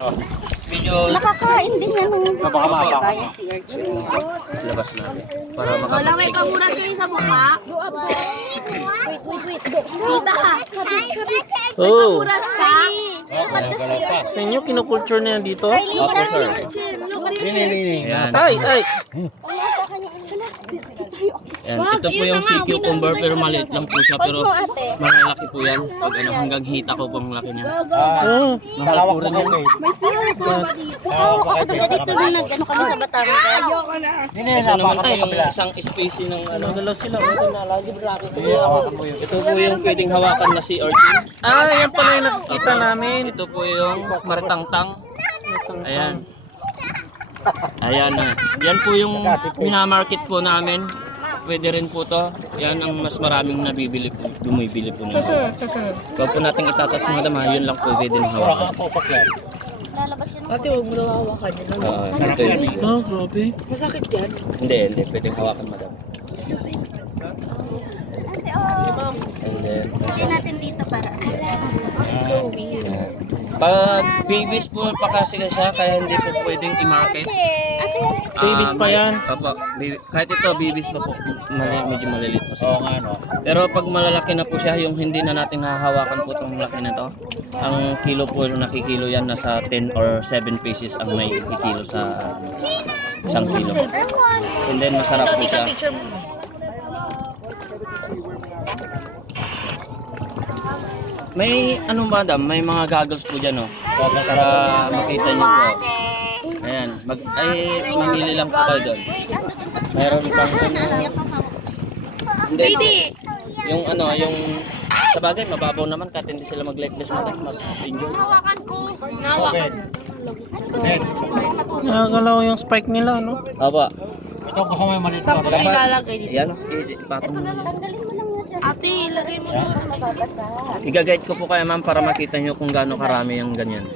Medyo Nakakain din yan. baka mapa. Kaya si Archie. Labas natin. Para Wala may makapag-take. pamura kayo sa mukha. Wait. Kita ka. Oh, Puras ka. sa inyo kinukulture na yan dito? Opo, sir. Ayan. Ay! Ayan. Ito po yung sea cucumber pero maliit lang po siya. Pero malalaki po yan. Hanggang hita ko pong laki niya. Oh, Mahal po rin yan. May sira ka ba dito? Ako dito na nag-ano kami sa Batangas. Ito naman po yung isang species ng ano. dalaw sila. Ito po yung pwedeng hawakan na sea urchin. Ah, yan pala yung nakikita namin. Ito po yung maratangtang. Ayan. Ayan na. Yan po yung minamarket po namin. Pwede rin po to. Yan ang mas maraming nabibili po. Bumibili po nito. Huwag po natin itatas madam ha. Yun lang po pwede na hawakan. Ate, huwag mo nawawakan yun. Ito yun. Oh, grabe. Masakit yan. Hindi. Pwedeng hawakan madam. And then, Hindi natin dito para. So weird. ayan. Pag babies po pa kasi siya, kaya hindi po pwedeng i-market. Babies pa yan. Opo, kahit ito, babies pa po. Medyo maliliit po siya. Pero pag malalaki na po siya, yung hindi na natin hahawakan po itong laki na to. Ang kilo po, nakikilo yan, nasa 10 or 7 pieces ang may kilo sa isang kilo. And then masarap po siya. Picture mo. May ano madam, may mga goggles po dyan oh. Para makita niyo po. Ayan, mamili lang po kayo doon. Mayroon pang hindi. Yung ano, yung sa bagay mababaw naman kahit hindi sila mag-legless mas enjoy. Hawakan ko. Hawakan. Nakagalaw yung spike nila, no? Aba, Ito gusto mo yung maliit Saan ko. ko ilalagay dito? yan, ipatong mo yan. Ate, ilagay mo doon. I-guide ko po kayo ma'am para makita niyo kung gaano karami yung ganyan.